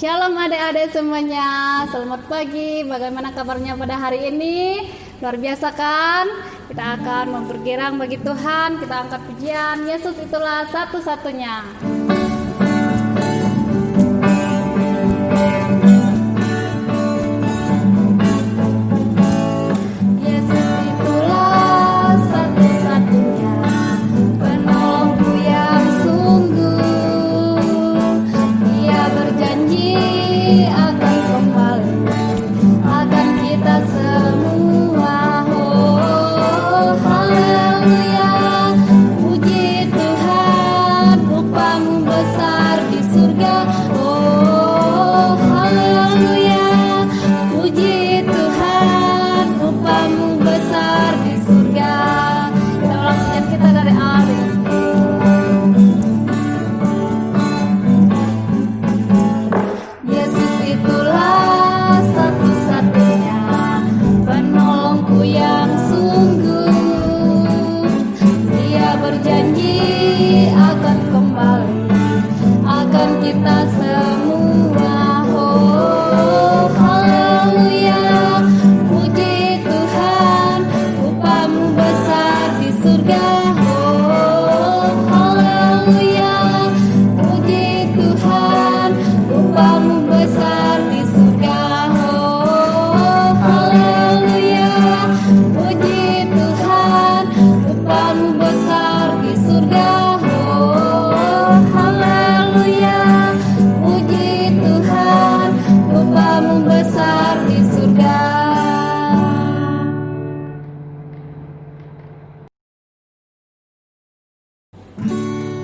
Shalom adik-adik semuanya, selamat pagi. Bagaimana kabarnya pada hari ini? Luar biasa kan? Kita akan memperkirang bagi Tuhan, kita angkat pujian, Yesus itulah satu-satunya.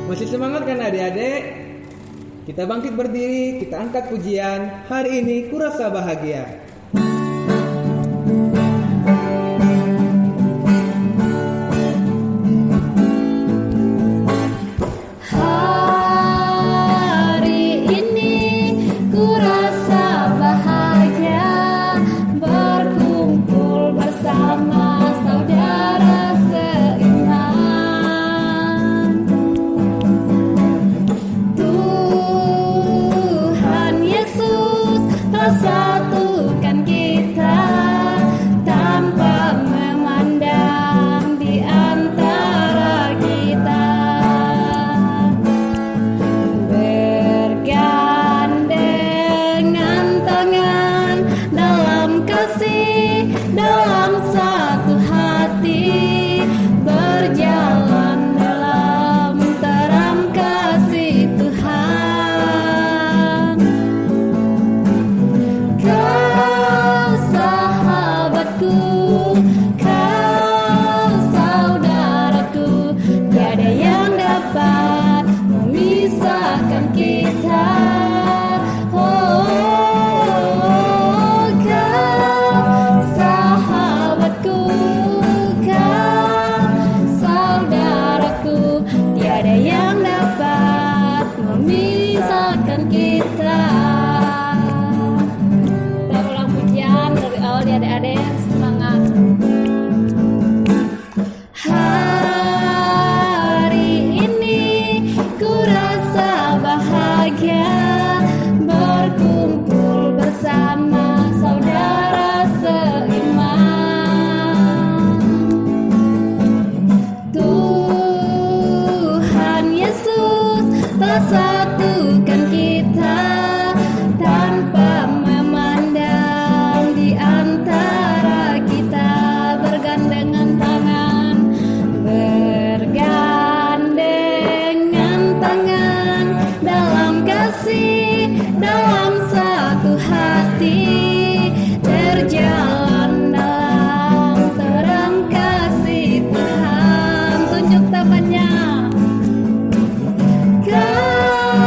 Masih semangat kan adik-adik? Kita bangkit berdiri, kita angkat pujian. Hari ini kurasa bahagia. Kau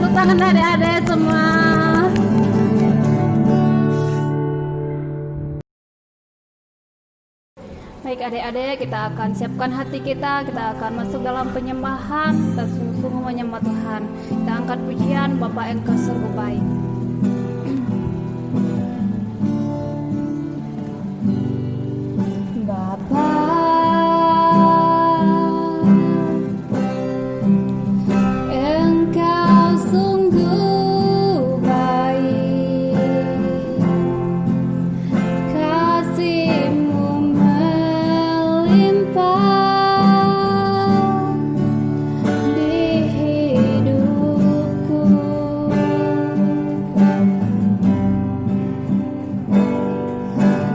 tepuk tangan adik-adik semua. Baik adik-adik, kita akan siapkan hati kita akan masuk dalam penyembahan, kita sungguh-sungguh menyembah Tuhan. Kita angkat pujian Bapa Engkau sungguh baik. Bapa, Engkau sungguh baik, kasih-Mu melimpah di hidupku.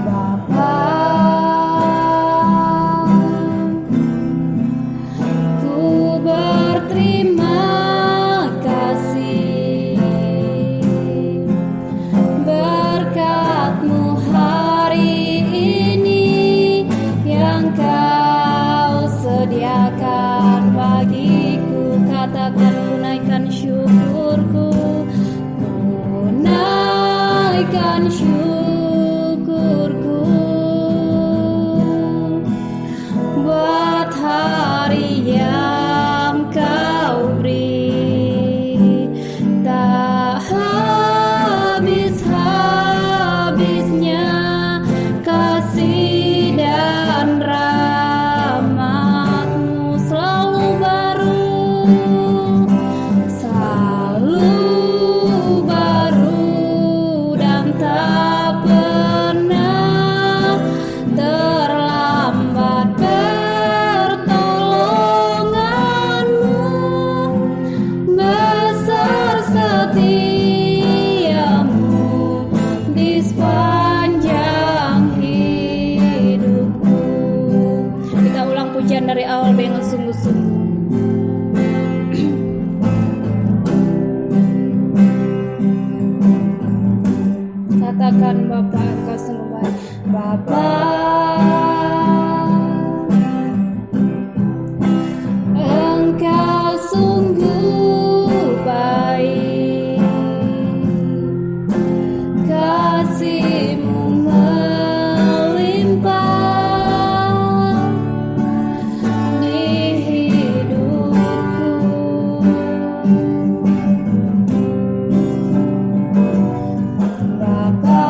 Bapa, ku berterima kasih berkat-Mu hari ini yang Kau sediakan bagiku. Katakan, ku naikkan syukurku, ku naikkan syukurku buat hari yang Kau beri. Tak habis-habisnya kasih dan rahmat-Mu selalu baru, dan tak pernah terlambat pertolongan-Mu. Besar setia-Mu di sepanjang hidupku. Kita ulang pujian dari awal dengan sungguh-sungguh. Katakan, Bapa Engkau sungguh baik. Bapa, Engkau sungguh baik, kasih-Mu melimpah di hidupku. Bapa,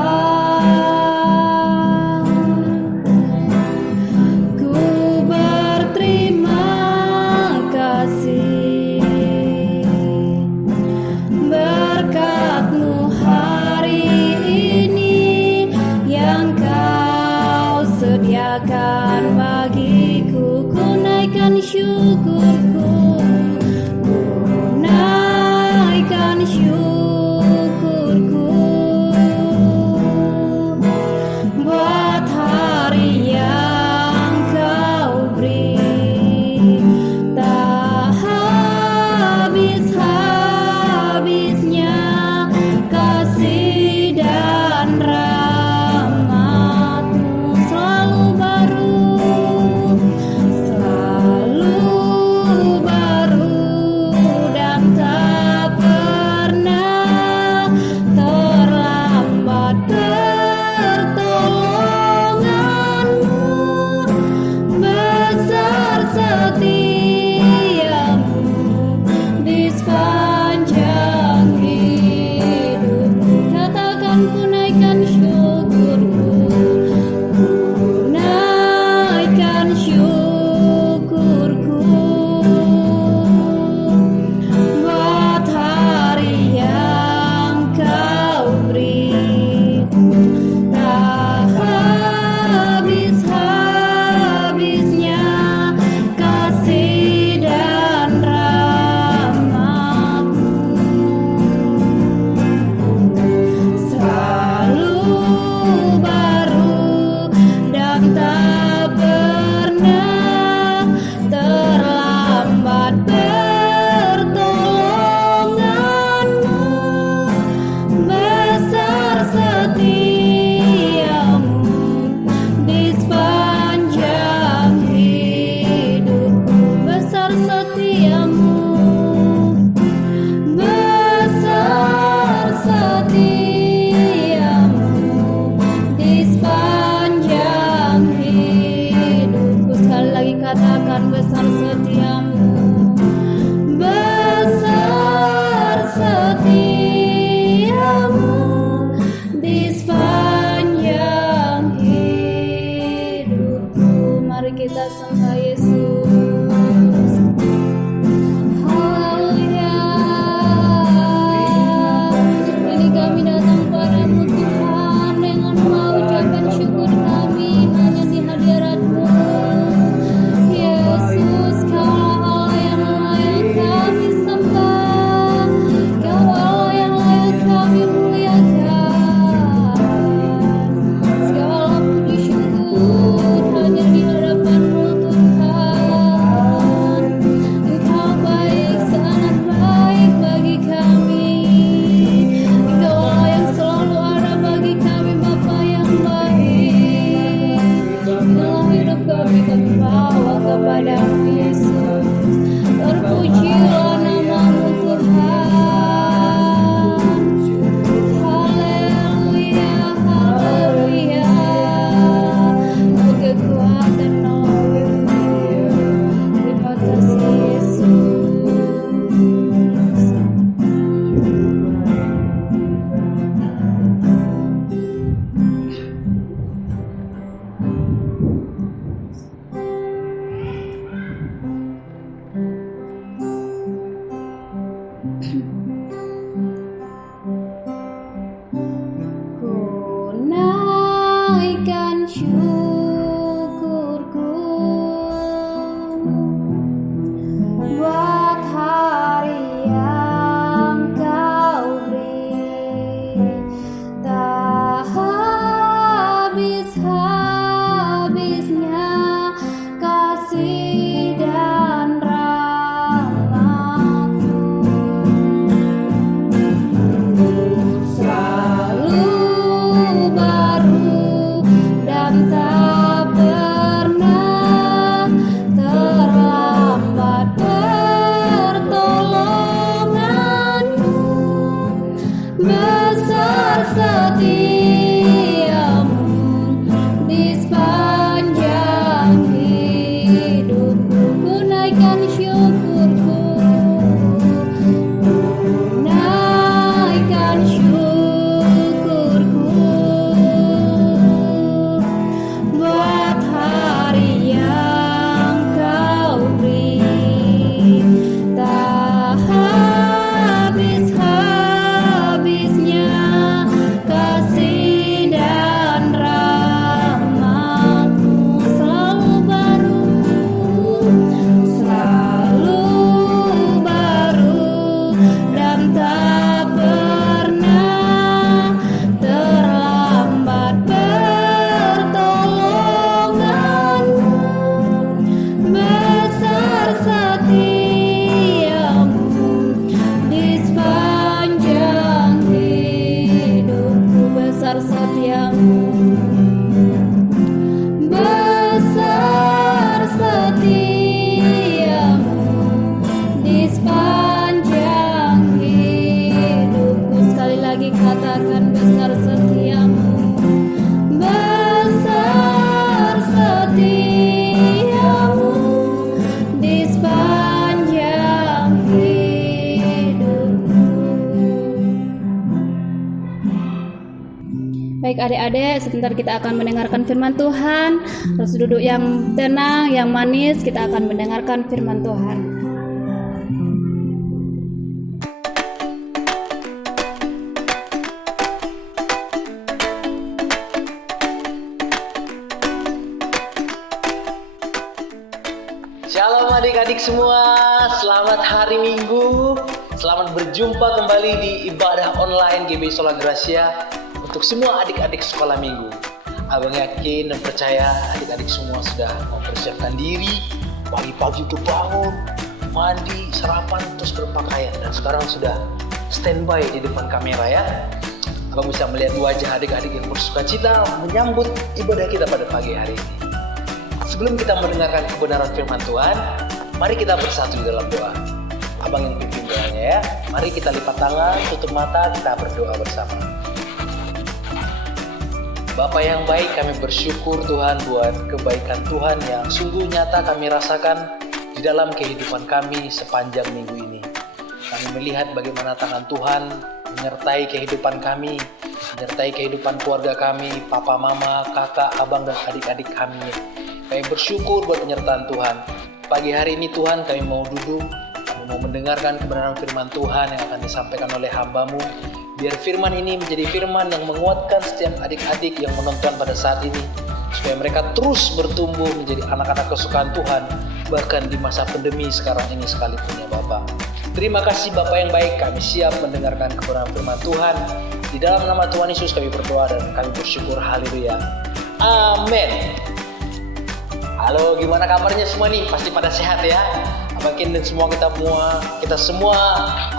adik-adik, sebentar kita akan mendengarkan firman Tuhan. Terus duduk yang tenang, yang manis, kita akan mendengarkan firman Tuhan. Shalom adik-adik semua, selamat hari Minggu. Selamat berjumpa kembali di ibadah online GB Sola Gracia untuk semua adik-adik sekolah minggu. Abang yakin dan percaya adik-adik semua sudah mempersiapkan diri. Pagi-pagi tuh bangun, mandi, sarapan, terus berpakaian. Dan sekarang sudah standby di depan kamera ya. Abang bisa melihat wajah adik-adik yang bersuka cita menyambut ibadah kita pada pagi hari ini. Sebelum kita mendengarkan kebenaran firman Tuhan, mari kita bersatu di dalam doa. Abang yang pimpin doanya ya. Mari kita lipat tangan, tutup mata, kita berdoa bersama. Bapa yang baik, kami bersyukur Tuhan buat kebaikan Tuhan yang sungguh nyata kami rasakan di dalam kehidupan kami sepanjang minggu ini. Kami melihat bagaimana tangan Tuhan menyertai kehidupan kami, menyertai kehidupan keluarga kami, papa, mama, kakak, abang, dan adik-adik kami. Kami bersyukur buat penyertaan Tuhan. Pagi hari ini Tuhan kami mau duduk, kami mau mendengarkan kebenaran firman Tuhan yang akan disampaikan oleh hamba-Mu. Biar firman ini menjadi firman yang menguatkan setiap adik-adik yang menonton pada saat ini, supaya mereka terus bertumbuh menjadi anak-anak kesukaan Tuhan, bahkan di masa pandemi sekarang ini sekalipun ya Bapak. Terima kasih Bapak yang baik, kami siap mendengarkan kebenaran firman Tuhan. Di dalam nama Tuhan Yesus kami berdoa dan kami bersyukur, haleluya. Amin. Halo, gimana kabarnya semua nih? Pasti pada sehat ya? Makin dan kita semua,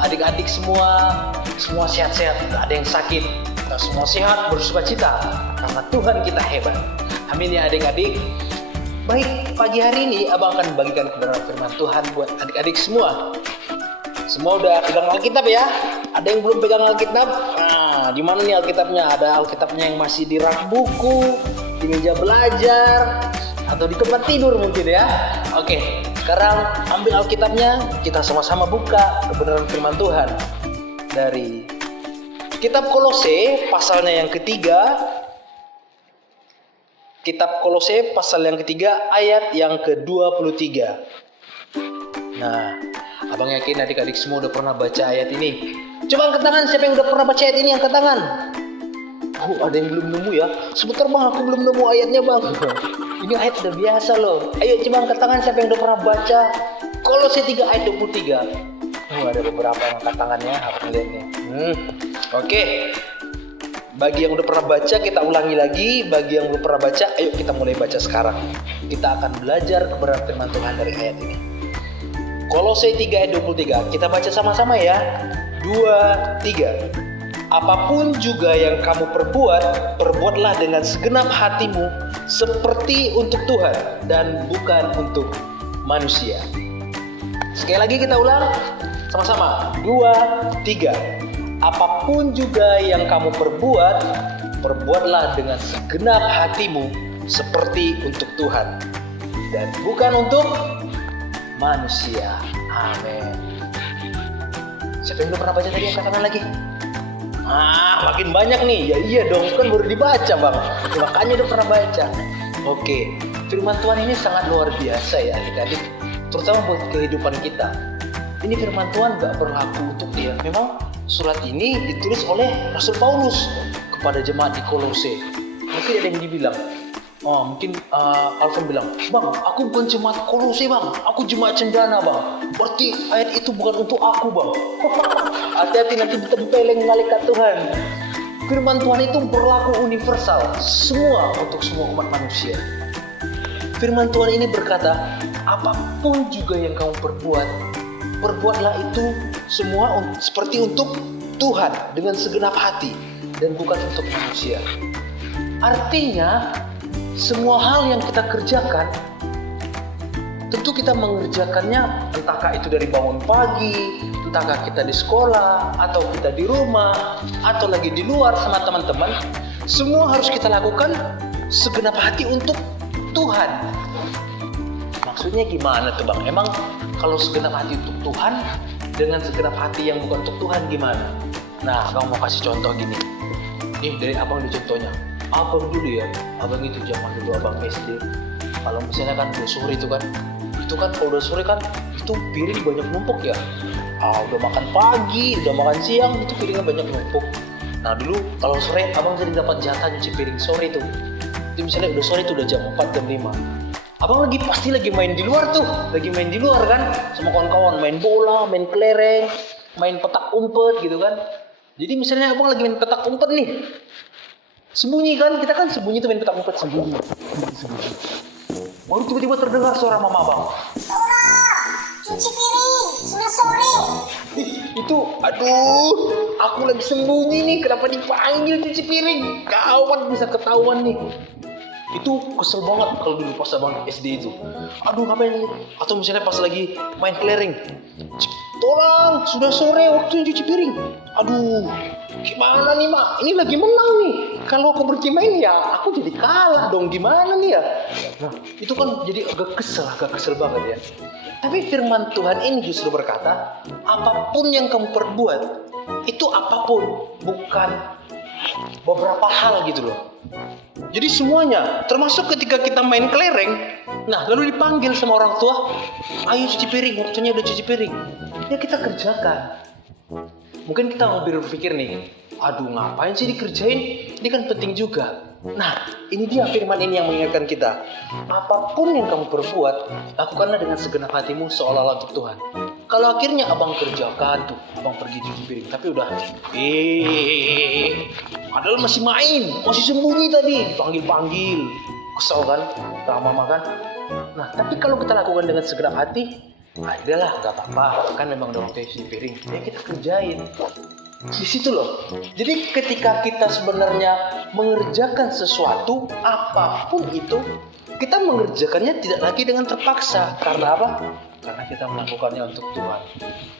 adik-adik semua sehat-sehat, gak ada yang sakit. Kita semua sehat, bersuka cita, karena Tuhan kita hebat. Amin ya adik-adik. Baik, pagi hari ini Abang akan membagikan kebenaran firman Tuhan buat adik-adik semua. Semua udah pegang Alkitab ya? Ada yang belum pegang Alkitab? Nah, di mana nih Alkitabnya? Ada Alkitabnya yang masih di rak buku, di meja belajar, atau di tempat tidur mungkin ya. Oke, sekarang ambil Alkitabnya, kita sama-sama buka kebenaran firman Tuhan dari Kitab Kolose pasalnya yang ketiga. Kitab Kolose pasal yang ketiga ayat yang ke-23. Nah, Abang yakin adik-adik semua udah pernah baca ayat ini. Coba angkat tangan, siapa yang udah pernah baca ayat ini, angkat tangan. Oh, ada yang belum nemu ya? Sebentar bang, aku belum nemu ayatnya bang. Ini ayat udah biasa loh. Ayo coba angkat tangan siapa yang udah pernah baca Kolose 3 ayat 23. Oh, ada beberapa yang angkat tangannya, aku lihat nih. Oke. Bagi yang udah pernah baca, kita ulangi lagi. Bagi yang belum pernah baca, ayo kita mulai baca sekarang. Kita akan belajar kebenaran firman Tuhan dari ayat ini. Kolose 3 ayat 23. Kita baca sama-sama ya. 2, 3. Apapun juga yang kamu perbuat, perbuatlah dengan segenap hatimu seperti untuk Tuhan dan bukan untuk manusia. Sekali lagi kita ulang sama-sama. 2, 3. Apapun juga yang kamu perbuat, perbuatlah dengan segenap hatimu seperti untuk Tuhan dan bukan untuk manusia. Amin. Siapa yang belum pernah baca tadi, angkat tangan lagi. Makin banyak nih. Ya iya dong, kan baru dibaca bang. Makanya udah pernah baca. Oke, firman Tuhan ini sangat luar biasa ya adik-adik, terutama buat kehidupan kita. Ini firman Tuhan gak berlaku untuk dia. Memang surat ini ditulis oleh Rasul Paulus kepada jemaat di Kolose. Mungkin ada yang dibilang, mungkin Alvan bilang, bang, aku bukan jemaat Kolose bang, aku jemaat Cendana bang. Berarti ayat itu bukan untuk aku bang. Hati-hati nanti ditempeleng malaikat Tuhan. Firman Tuhan itu berlaku universal, semua untuk semua umat manusia. Firman Tuhan ini berkata, apapun juga yang kamu perbuat, perbuatlah itu semua seperti untuk Tuhan dengan segenap hati dan bukan untuk manusia. Artinya, semua hal yang kita kerjakan, tentu kita mengerjakannya entahkah itu dari bangun pagi, entahkah kita di sekolah, atau kita di rumah, atau lagi di luar sama teman-teman. Semua harus kita lakukan segenap hati untuk Tuhan. Maksudnya gimana tuh bang? Emang kalau segenap hati untuk Tuhan dengan segenap hati yang bukan untuk Tuhan gimana? Nah, abang mau kasih contoh gini. Nih dari abang di contohnya. abang dulu ya, abang itu zaman dulu abang SD. Kalau misalnya kan udah sore itu kan kalau udah sore kan itu piring banyak numpuk ya. Udah makan pagi, udah makan siang, itu piringnya banyak numpuk. Nah dulu kalau sore abang sering dapat jatah nyuci piring sore tuh. Itu misalnya udah sore tuh udah jam 4 jam 5. Abang pasti lagi main di luar tuh, kan sama kawan-kawan, main bola, main kelereng, main petak umpet gitu kan. Jadi misalnya abang lagi main petak umpet nih, sembunyi kan, kita kan sembunyi tuh main petak umpet, sembunyi. Baru tiba-tiba terdengar suara mama abang. Cuci piring, sudah sore. Itu, aduh, aku lagi sembunyi nih, kenapa dipanggil cuci piring? Gawat, bisa ketahuan nih. Itu kesel banget kalau dulu pas abang SD itu. Aduh, ngapain ini? Atau misalnya pas lagi main kelereng. Tolong, sudah sore waktunya cuci piring. Aduh, gimana nih mak? Ini lagi menang nih. Kalau aku berhenti main ya, aku jadi kalah dong. Gimana nih ya? Nah, itu kan jadi agak kesel banget ya. Tapi firman Tuhan ini justru berkata, apapun yang kamu perbuat, itu apapun, bukan beberapa hal gitu loh. Jadi semuanya, termasuk ketika kita main kelereng, nah lalu dipanggil sama orang tua, ayo cuci piring, waktunya udah cuci piring. Ya kita kerjakan. Mungkin kita mau berpikir nih, aduh ngapain sih dikerjain, ini kan penting juga. Nah ini dia firman ini yang mengingatkan kita, apapun yang kamu perbuat, lakukanlah dengan segenap hatimu seolah-olah untuk Tuhan. Kalau akhirnya abang kerjakan tuh, abang pergi cuci piring, tapi udah padahal masih main, masih sembunyi tadi, dipanggil-panggil, kesel kan, sama mama kan. Nah tapi kalau kita lakukan dengan segenap hati, udahlah gak apa-apa, kan memang udah waktu cuci piring, ya kita kerjain. Di situ loh. Jadi ketika kita sebenarnya mengerjakan sesuatu, apapun itu, kita mengerjakannya tidak lagi dengan terpaksa. Karena apa? Karena kita melakukannya untuk Tuhan.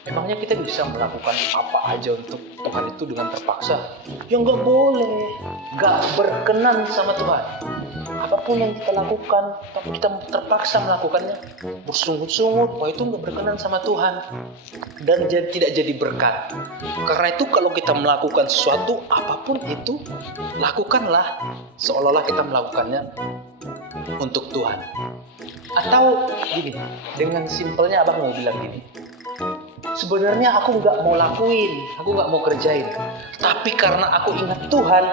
Emangnya kita bisa melakukan apa aja untuk Tuhan itu dengan terpaksa? Ya nggak boleh. Nggak berkenan sama Tuhan. Apapun yang kita lakukan, tapi kita terpaksa melakukannya bersungut-sungut, wah itu nggak berkenan sama Tuhan dan tidak jadi berkat. Karena itu kalau kita melakukan sesuatu, apapun itu, lakukanlah seolah-olah kita melakukannya untuk Tuhan. Atau gini, dengan simpelnya abang mau bilang gini, sebenarnya aku nggak mau lakuin, aku nggak mau kerjain, tapi karena aku ingat Tuhan,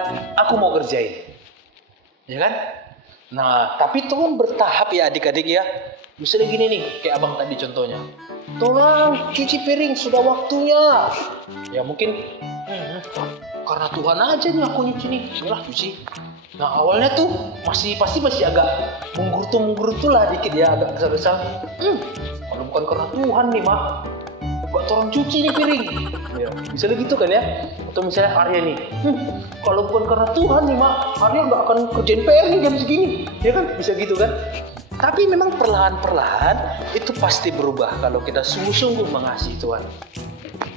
aku mau kerjain, ya kan? Nah, tapi itu kan bertahap ya adik-adik ya. Misalnya gini nih, kayak abang tadi contohnya. Tolong cuci piring, sudah waktunya. Ya mungkin karena Tuhan aja nih aku nyuci nih. Yalah cuci. Nah awalnya tuh pasti masih agak menggerutu lah dikit ya, agak kesal-kesal. Kalau bukan karena Tuhan nih mak, buat orang cuci nih piring. Ya, misalnya gitu kan ya. Atau misalnya Arya nih, kalau bukan karena Tuhan nih mak, Arya nggak akan kerjain PR nih jam segini, ya kan? Bisa gitu kan? Tapi memang perlahan-perlahan itu pasti berubah kalau kita sungguh-sungguh mengasihi Tuhan.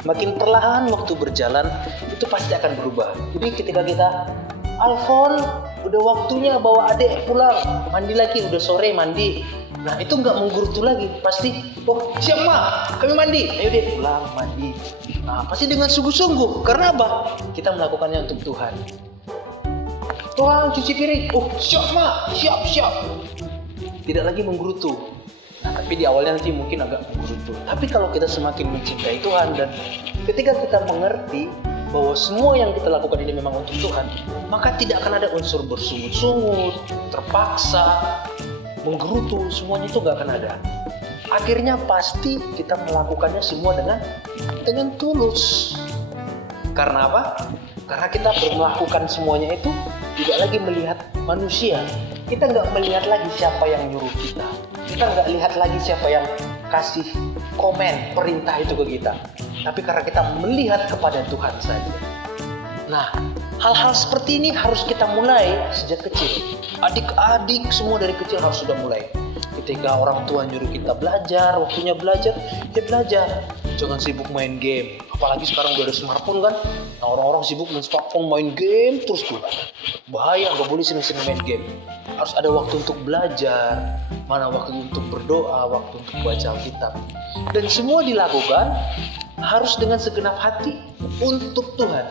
Makin perlahan waktu berjalan itu pasti akan berubah. Jadi ketika kita, Alfon, udah waktunya bawa adik pulang, mandi lagi, udah sore mandi. Nah itu nggak menggerutu lagi, pasti, oh siap mak, kami mandi, ayo deh pulang mandi. Nah pasti dengan sungguh-sungguh, karena apa? Kita melakukannya untuk Tuhan. Tolong cuci piring, oh siap mak, siap. Tidak lagi menggerutu. Nah tapi di awalnya nanti mungkin agak menggerutu. Tapi kalau kita semakin mencintai Tuhan dan ketika kita mengerti bahwa semua yang kita lakukan ini memang untuk Tuhan, maka tidak akan ada unsur bersungut-sungut, terpaksa, menggerutu, semuanya itu gak akan ada. Akhirnya pasti kita melakukannya semua dengan tulus. Karena apa? Karena kita melakukan semuanya itu tidak lagi melihat manusia. Kita nggak melihat lagi siapa yang nyuruh kita. Kita nggak lihat lagi siapa yang kasih komen, perintah itu ke kita. Tapi karena kita melihat kepada Tuhan saja. Nah, hal-hal seperti ini harus kita mulai sejak kecil. Adik-adik semua dari kecil harus sudah mulai. Ketika orang tua nyuruh kita belajar, waktunya belajar, ya belajar. Jangan sibuk main game. Apalagi sekarang udah ada smartphone kan. Nah, orang-orang sibuk main smartphone, main game terus tuh. Bahaya, nggak boleh sering-sering main game. Harus ada waktu untuk belajar, mana waktu untuk berdoa, waktu untuk baca Alkitab. Dan semua dilakukan harus dengan segenap hati untuk Tuhan.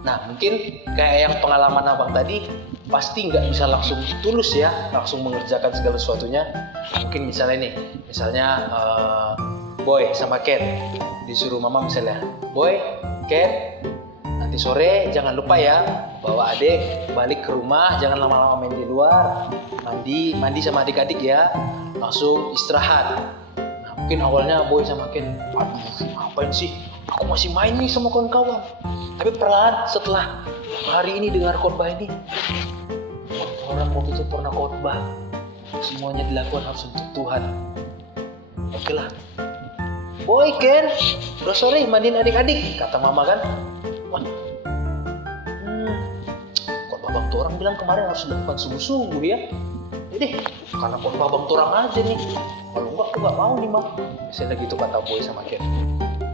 Nah, mungkin kayak yang pengalaman abang tadi, pasti nggak bisa langsung tulus ya, langsung mengerjakan segala sesuatunya. Mungkin misalnya nih, Boy sama Ken disuruh mama misalnya, Boy, Ken, nanti sore jangan lupa ya bawa adik balik ke rumah, jangan lama-lama main di luar, mandi sama adik-adik ya, langsung istirahat. Nah, mungkin awalnya Boy sama Ken, aduh ngapain sih, aku masih main nih sama kawan-kawan. Tapi perlahan setelah hari ini dengar khotbah ini, orang waktu itu pernah khotbah, semuanya dilakukan harus untuk Tuhan. Oke lah, Boy, Ken, udah sore mandiin adik-adik, kata mama kan. Wah, khotbah Bang Torang bilang kemarin harus dilakukan sungguh-sungguh ya. Jadi karena khotbah Bang Torang aja nih, kalau enggak aku nggak mau nih mah. Misalnya gitu kata Boy sama Ken.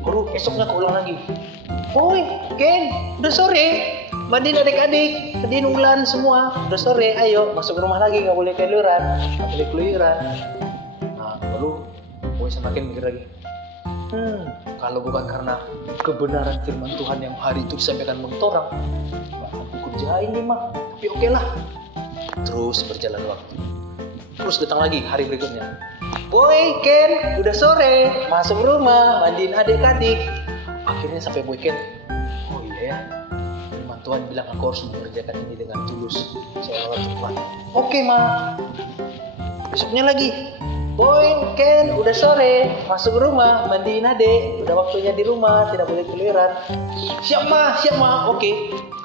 Baru esoknya aku ulang lagi, Boy, Ken, udah sore, mandiin adik-adik, mandiin Ulan semua, udah sore, ayo masuk rumah lagi, nggak boleh keluyuran, nggak boleh keluyuran. Nah, baru Boy sama Ken mikir lagi, kalau bukan karena kebenaran firman Tuhan yang hari itu disampaikan Bang Torang, nggak aku kerjain nih mah. Tapi oke lah. Terus berjalan waktu. Terus datang lagi hari berikutnya. Boy, Ken, udah sore, masuk rumah, mandiin adik-adik. Akhirnya sampai Boy Ken, oh iya ya, firman Tuhan bilang aku harus mengerjakan ini dengan tulus, seolah-olah Tuhan. Oke ma. Besoknya lagi, Boy, Ken, udah sore, masuk rumah, mandiin adik, udah waktunya di rumah, tidak boleh keluyuran. Siap ma, oke.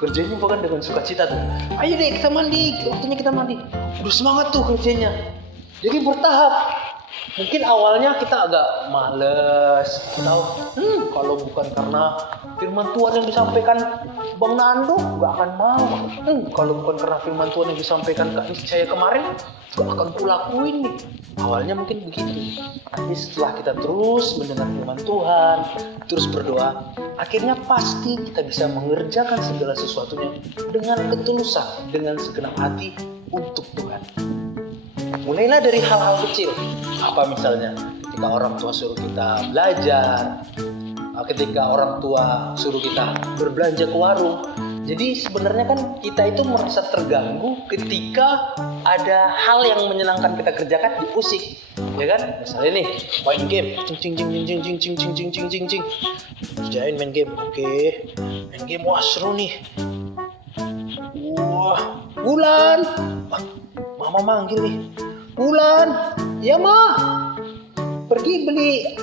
Kerjanya bukan dengan sukacita tuh. Ayo deh kita mandi, waktunya kita mandi. Udah semangat tuh kerjanya. Jadi bertahap. Mungkin awalnya kita agak males, kalau bukan karena firman Tuhan yang disampaikan Bang Nando, gak akan mau. Kalau bukan karena firman Tuhan yang disampaikan Kak Niscaya kemarin, gak akan kulakuin nih. Awalnya mungkin begitu. Tapi setelah kita terus mendengar firman Tuhan, terus berdoa, akhirnya pasti kita bisa mengerjakan segala sesuatunya dengan ketulusan, dengan segenap hati untuk Tuhan. Mulailah dari hal-hal kecil. Apa misalnya ketika orang tua suruh kita belajar, ketika orang tua suruh kita berbelanja ke warung. Jadi sebenarnya kan kita itu merasa terganggu ketika ada hal yang menyenangkan kita kerjakan diusik, ya kan? Misalnya nih main game, kerjain main game, oke. Main game, wah seru nih. Wah, Bulan, mama manggil nih. Bulan, ya ma, pergi beli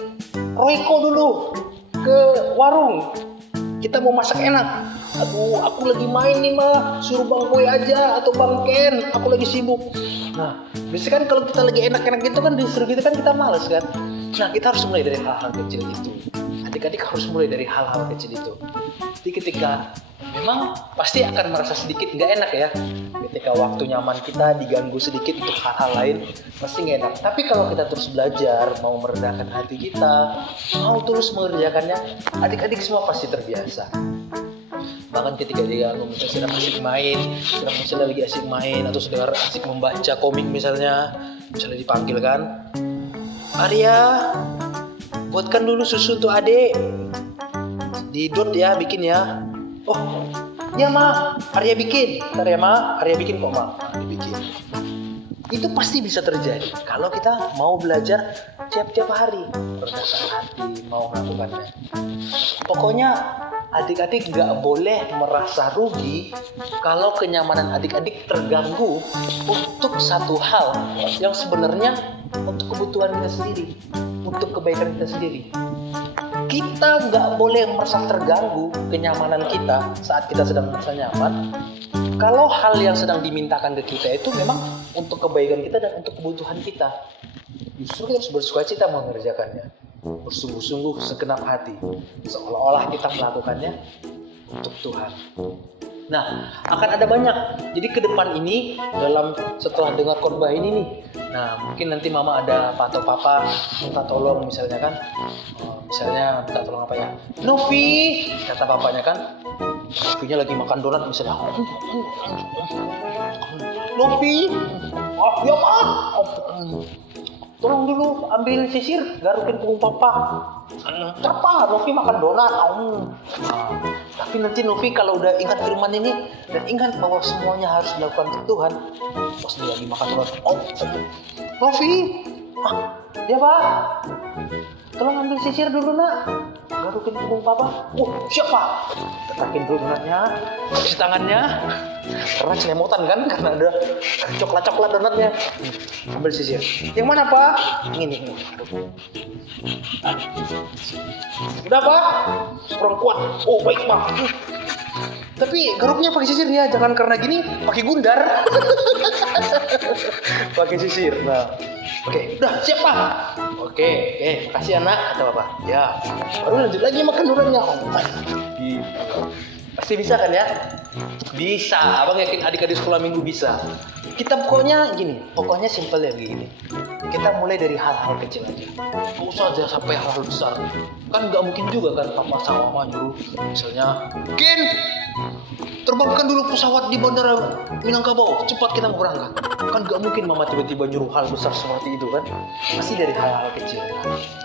Royco dulu ke warung. Kita mau masak enak. Aduh, aku lagi main nih ma, suruh Bang Boy aja atau Bang Ken, aku lagi sibuk. Nah, biasanya kan kalau kita lagi enak-enak gitu kan disuruh gitu kan kita males kan. Nah, kita harus mulai dari hal-hal kecil itu. Adik-adik harus mulai dari hal-hal kecil itu. Jadi ketika memang pasti akan merasa sedikit nggak enak ya. Ketika waktu nyaman kita diganggu sedikit untuk hal-hal lain, pasti nggak enak. Tapi kalau kita terus belajar, mau merendahkan hati kita, mau terus mengerjakannya, adik-adik semua pasti terbiasa. Bahkan ketika dia sedang asik main, misalnya lagi asik main atau sedang asik membaca komik misalnya dipanggil kan, Arya, buatkan dulu susu untuk adik, didot ya, bikin ya. Oh, ya ma, Arya bikin. Ntar ya ma, Arya bikin kok ma. Dibikin. Itu pasti bisa terjadi kalau kita mau belajar tiap-tiap hari, berdasar hati mau melakukannya. Pokoknya adik-adik nggak boleh merasa rugi kalau kenyamanan adik-adik terganggu untuk satu hal yang sebenarnya untuk kebutuhan kita sendiri, untuk kebaikan kita sendiri. Kita nggak boleh merasa terganggu kenyamanan kita saat kita sedang merasa nyaman kalau hal yang sedang dimintakan ke kita itu memang untuk kebaikan kita dan untuk kebutuhan kita. Justru kita harus bersukacita mengerjakannya, bersungguh-sungguh segenap hati, seolah-olah kita melakukannya untuk Tuhan. Nah, akan ada banyak. Jadi ke depan ini setelah dengar khotbah ini nih, nah mungkin nanti mama ada atau papa minta tolong misalnya kan, misalnya minta tolong apa ya, Novi, kata papanya kan, Novinya lagi makan donat misalnya, Novi, oh ya ma, tolong dulu ambil sisir, garukin punggung papa. Terpa, Novi makan donat. Nah, tapi nanti Novi kalau udah ingat firman ini dan ingat bahwa semuanya harus dilakukan untuk Tuhan, pas dia lagi makan donat, Novi, ya pak, tolong ambil sisir dulu nak, garukin punggung papa. Siapa? Tetakin dulu donatnya, cuci tangannya, karena celemotan kan, karena ada coklat donatnya. Ambil sisir. Yang mana pak? Ini. Udah pak? Kurang kuat. Oh baik pak. Tapi garuknya pakai sisir ya, jangan karena gini pakai gundar. Pakai sisir. Nah, oke, udah siap pak. Oke, makasih anak kata bapak. Ya, baru lanjut lagi makan donatnya. Gitu. Pasti bisa kan ya? Bisa. Abang yakin adik-adik sekolah minggu bisa. Kita pokoknya simpel ya begini. Kita mulai dari hal-hal kecil aja. Nggak usah aja sampai hal-hal besar. Kan nggak mungkin juga kan papa sama mama nyuruh. Misalnya, Ken, terbangkan dulu pesawat di bandara Minangkabau. Cepat kita mau berangkat. Kan nggak mungkin mama tiba-tiba nyuruh hal besar seperti itu kan. Pasti dari hal-hal kecil.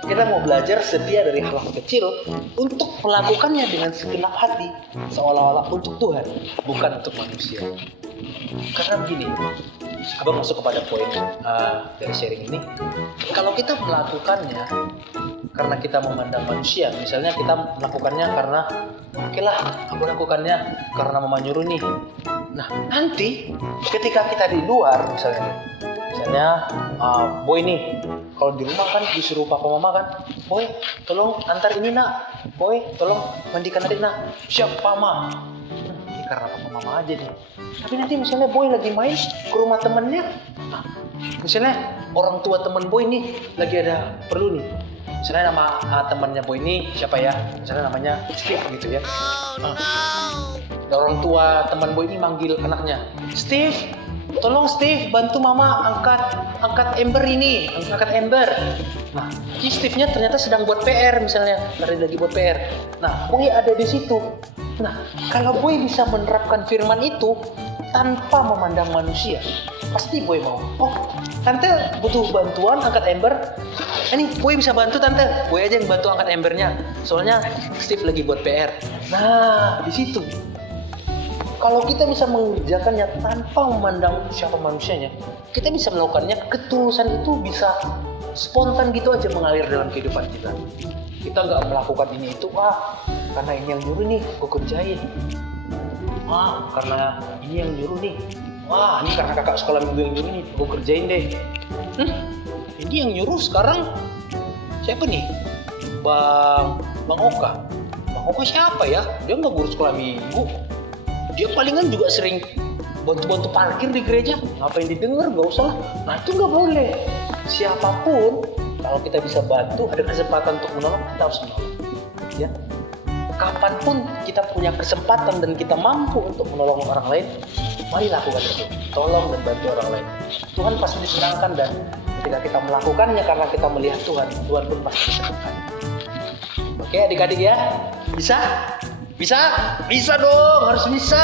Kita mau belajar setia dari hal-hal kecil untuk melakukannya dengan segenap hati. Seolah-olah untuk Tuhan, bukan untuk manusia. Karena begini, abang masuk kepada poin dari sharing ini. Kalau kita melakukannya karena kita memandang manusia, misalnya kita melakukannya karena oke lah, aku lakukannya karena mama nyuruh nih. Nah nanti ketika kita di luar misalnya boy nih, kalau di rumah kan disuruh papa mama kan, boy tolong antar ini nak, boy tolong mandikan adik nak, siap mama. Karena papa mama aja nih. Tapi nanti misalnya boy lagi main ke rumah temennya, misalnya orang tua temen boy nih lagi ada perlu nih. Misalnya nama temannya boy ini siapa ya? Misalnya namanya Steve gitu ya. Orang tua teman boy ini manggil anaknya, Steve, tolong Steve bantu mama angkat ember ini, angkat ember. Nah, Steve-nya ternyata sedang buat PR misalnya, lagi buat PR. Nah, boy ada di situ. Nah, kalau boy bisa menerapkan firman itu tanpa memandang manusia, pasti boy mau. Oh, tante butuh bantuan angkat ember. Ini boy bisa bantu tante. Boy aja yang bantu angkat embernya. Soalnya Steve lagi buat PR. Nah, di situ. Kalau kita bisa mengerjakannya tanpa memandang siapa manusianya, kita bisa melakukannya, ketulusan itu bisa spontan gitu aja mengalir dalam kehidupan kita. Kita nggak melakukan ini itu, karena ini yang nyuruh nih, gue kerjain. Karena ini yang nyuruh nih. Ini karena kakak sekolah minggu yang nyuruh nih, gue kerjain deh. Ini yang nyuruh sekarang siapa nih? Bang Oka. Bang Oka siapa ya? Dia nggak guru sekolah minggu. Dia palingan juga sering bantu-bantu parkir di gereja. Ngapain didengar? Nggak usah lah. Nah itu nggak boleh. Siapapun, kalau kita bisa bantu, ada kesempatan untuk menolong, kita harus menolong. Ya. Kapanpun kita punya kesempatan dan kita mampu untuk menolong orang lain, mari lakukan itu. Tolong dan bantu orang lain. Tuhan pasti disenangkan, dan ketika kita melakukannya karena kita melihat Tuhan, Tuhan pun pasti disenangkan. Oke adik-adik ya, bisa? Bisa dong, harus bisa.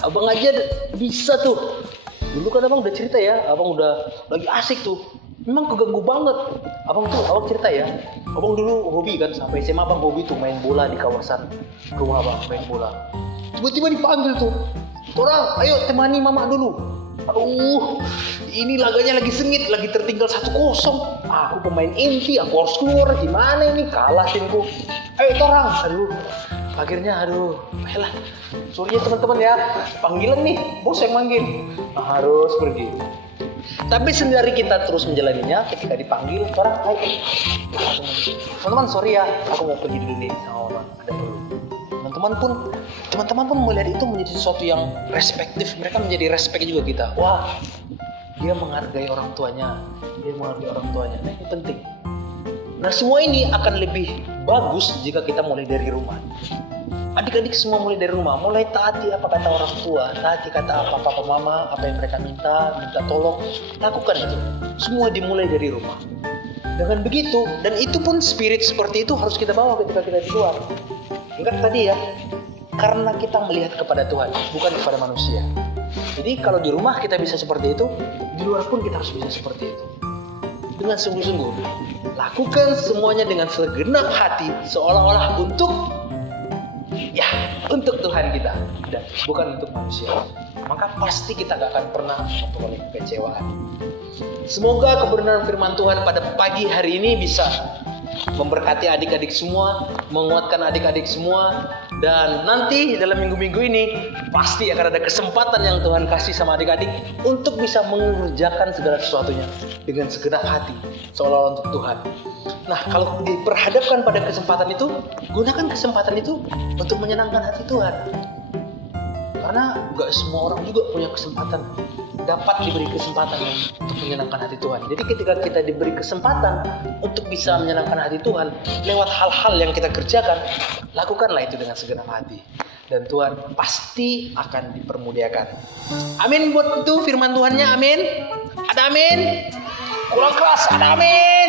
Abang aja bisa tuh. Dulu kan abang udah cerita ya, abang udah lagi asik tuh. Memang keganggu banget. Abang cerita ya. Abang dulu hobi kan, sampai SMA abang hobi tuh main bola di kawasan rumah abang, main bola. Tiba-tiba dipanggil tuh. Orang, ayo temani mama dulu. Aduh, ini laganya lagi sengit, lagi tertinggal 1-0. Aku pemain inti, aku harus keluar. Gimana ini, kalah timku. Ayo orang, akhirnya ayolah, sorry ya teman-teman ya, panggilan nih, bos yang manggil, harus pergi. Tapi sendiri kita terus menjalaninya, ketika dipanggil, orang, ayo, teman-teman sorry ya, aku mau pergi dulu nih sama mama, ada perlu. Teman-teman pun melihat itu menjadi sesuatu yang respektif, mereka menjadi respect juga kita. Wah, dia menghargai orang tuanya, nah ini penting. Nah semua ini akan lebih bagus jika kita mulai dari rumah. Adik-adik semua mulai dari rumah, mulai taati apa kata orang tua, taati kata apa papa mama, apa yang mereka minta tolong, lakukan itu. Semua dimulai dari rumah. Dengan begitu, dan itu pun spirit seperti itu harus kita bawa ketika kita di luar. Ingat tadi ya, karena kita melihat kepada Tuhan, bukan kepada manusia. Jadi kalau di rumah kita bisa seperti itu, di luar pun kita harus bisa seperti itu. dengan sungguh-sungguh. Lakukan semuanya dengan segenap hati, seolah-olah untuk Tuhan kita dan bukan untuk manusia. Maka pasti kita gak akan pernah memperoleh kekecewaan. Semoga kebenaran firman Tuhan pada pagi hari ini bisa memberkati adik-adik semua, menguatkan adik-adik semua, dan nanti dalam minggu-minggu ini pasti akan ada kesempatan yang Tuhan kasih sama adik-adik untuk bisa mengerjakan segala sesuatunya dengan segenap hati, seolah-olah untuk Tuhan. Nah, kalau diperhadapkan pada kesempatan itu, gunakan kesempatan itu untuk menyenangkan hati Tuhan. Karena gak semua orang juga punya kesempatan, dapat diberi kesempatan untuk menyenangkan hati Tuhan. Jadi ketika kita diberi kesempatan untuk bisa menyenangkan hati Tuhan lewat hal-hal yang kita kerjakan, lakukanlah itu dengan segenap hati. Dan Tuhan pasti akan dipermuliakan. Amin buat itu firman Tuhannya, amin. Ada amin? Kurang keras, ada amin.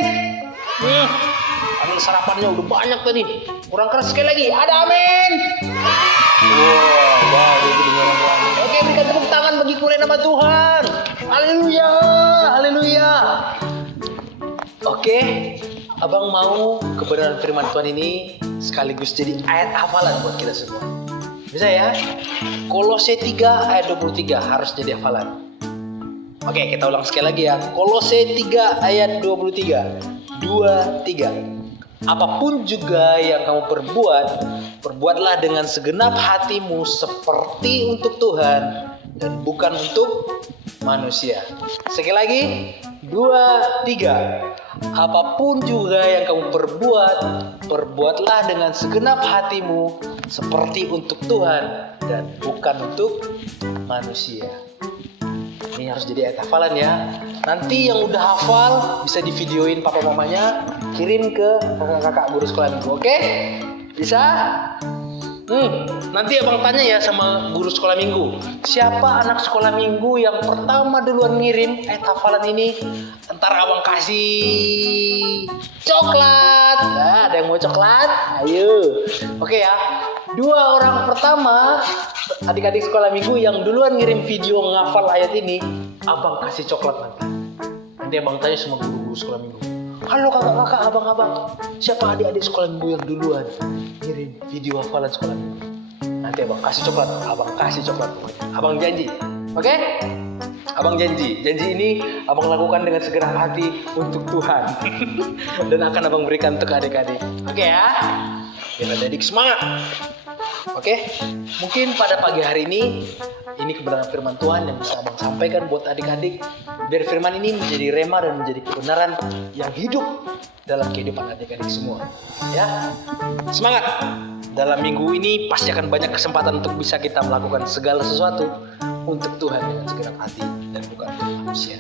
Amin, sarapannya udah banyak tadi. Kurang keras sekali lagi, ada amin. Wow, oke, berikan tepuk tangan bagi kuliah nama Tuhan. Haleluya, haleluya. Oke, abang mau kebenaran firman Tuhan ini sekaligus jadi ayat hafalan buat kita semua. Bisa ya? Kolose 3 ayat 23 harus jadi hafalan. Oke, kita ulang sekali lagi ya. Kolose 3 ayat 23. 2-3. Apapun juga yang kamu perbuat, perbuatlah dengan segenap hatimu seperti untuk Tuhan dan bukan untuk manusia. Sekali lagi, 2-3. Apapun juga yang kamu perbuat, perbuatlah dengan segenap hatimu seperti untuk Tuhan dan bukan untuk manusia. Ini harus jadi ayat hafalan ya. Nanti yang udah hafal bisa divideoin papa mamanya, kirim ke kakak-kakak guru sekolah minggu. Oke? Bisa? Nanti abang tanya ya sama guru sekolah minggu, siapa anak sekolah minggu yang pertama duluan ngirim ayat hafalan ini, ntar abang kasih coklat. Nah, ada yang mau coklat? Ayo. Oke ya. 2 orang pertama adik-adik sekolah minggu yang duluan ngirim video ngafal ayat ini, abang kasih coklat nanti. Nanti abang tanya sama guru-guru sekolah minggu, halo kakak-kakak, abang-abang, siapa adik-adik sekolah minggu yang duluan ngirim video hafalan sekolah minggu? Nanti abang kasih coklat, abang janji. Oke? Abang janji ini abang lakukan dengan segenap hati untuk Tuhan. Dan akan abang berikan untuk adik-adik. Oke ya? Biar adik semangat. Oke, mungkin pada pagi hari ini kebenaran firman Tuhan yang bisa abang sampaikan buat adik-adik. Biar firman ini menjadi rema dan menjadi kebenaran yang hidup dalam kehidupan adik-adik semua. Ya, semangat. Dalam minggu ini pasti akan banyak kesempatan untuk bisa kita melakukan segala sesuatu untuk Tuhan dengan segenap hati dan bukan untuk manusia.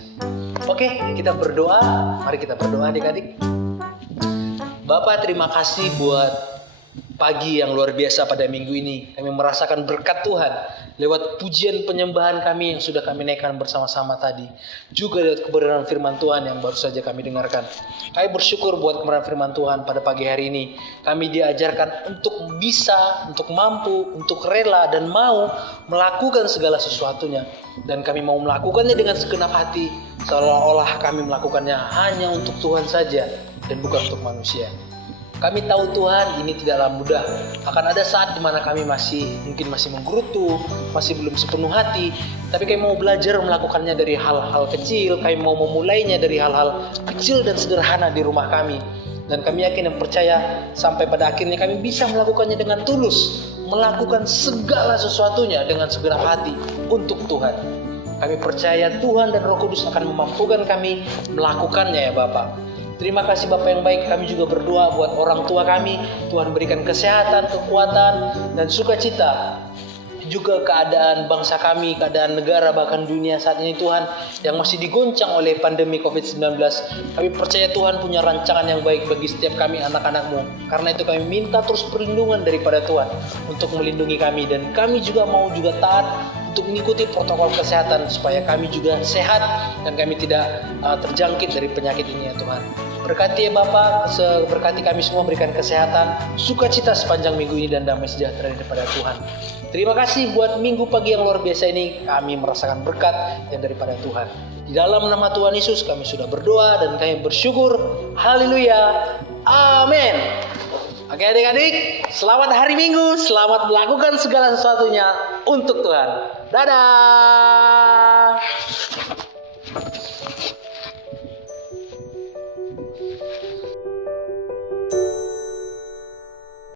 Oke, kita berdoa. Mari kita berdoa adik-adik. Bapak, terima kasih buat pagi yang luar biasa pada minggu ini. Kami merasakan berkat Tuhan lewat pujian penyembahan kami yang sudah kami naikkan bersama-sama tadi. Juga lewat kebenaran firman Tuhan yang baru saja kami dengarkan. Kami bersyukur buat kebenaran firman Tuhan pada pagi hari ini. Kami diajarkan untuk bisa, untuk mampu, untuk rela dan mau melakukan segala sesuatunya. Dan kami mau melakukannya dengan segenap hati, seolah-olah kami melakukannya hanya untuk Tuhan saja dan bukan untuk manusia. Kami tahu Tuhan ini tidaklah mudah. Akan ada saat di mana kami mungkin masih menggerutu, masih belum sepenuh hati. Tapi kami mau belajar melakukannya dari hal-hal kecil. Kami mau memulainya dari hal-hal kecil dan sederhana di rumah kami. Dan kami yakin dan percaya sampai pada akhirnya kami bisa melakukannya dengan tulus. Melakukan segala sesuatunya dengan segenap hati untuk Tuhan. Kami percaya Tuhan dan Roh Kudus akan memampukan kami melakukannya ya Bapak. Terima kasih Bapak yang baik. Kami juga berdoa buat orang tua kami. Tuhan berikan kesehatan, kekuatan, dan sukacita. Juga keadaan bangsa kami, keadaan negara, bahkan dunia saat ini Tuhan yang masih digoncang oleh pandemi COVID-19. Kami percaya Tuhan punya rancangan yang baik bagi setiap kami anak-anak-Mu. Karena itu kami minta terus perlindungan daripada Tuhan untuk melindungi kami. Dan kami juga mau juga taat untuk mengikuti protokol kesehatan supaya kami juga sehat dan kami tidak terjangkit dari penyakit ini ya Tuhan. Berkati ya Bapak, berkati kami semua, berikan kesehatan, sukacita sepanjang minggu ini dan damai sejahtera daripada Tuhan. Terima kasih buat minggu pagi yang luar biasa ini, kami merasakan berkat yang daripada Tuhan. Di dalam nama Tuhan Yesus kami sudah berdoa dan kami bersyukur. Haleluya. Amin. Oke adik-adik, selamat hari Minggu, selamat melakukan segala sesuatunya untuk Tuhan. Dadah.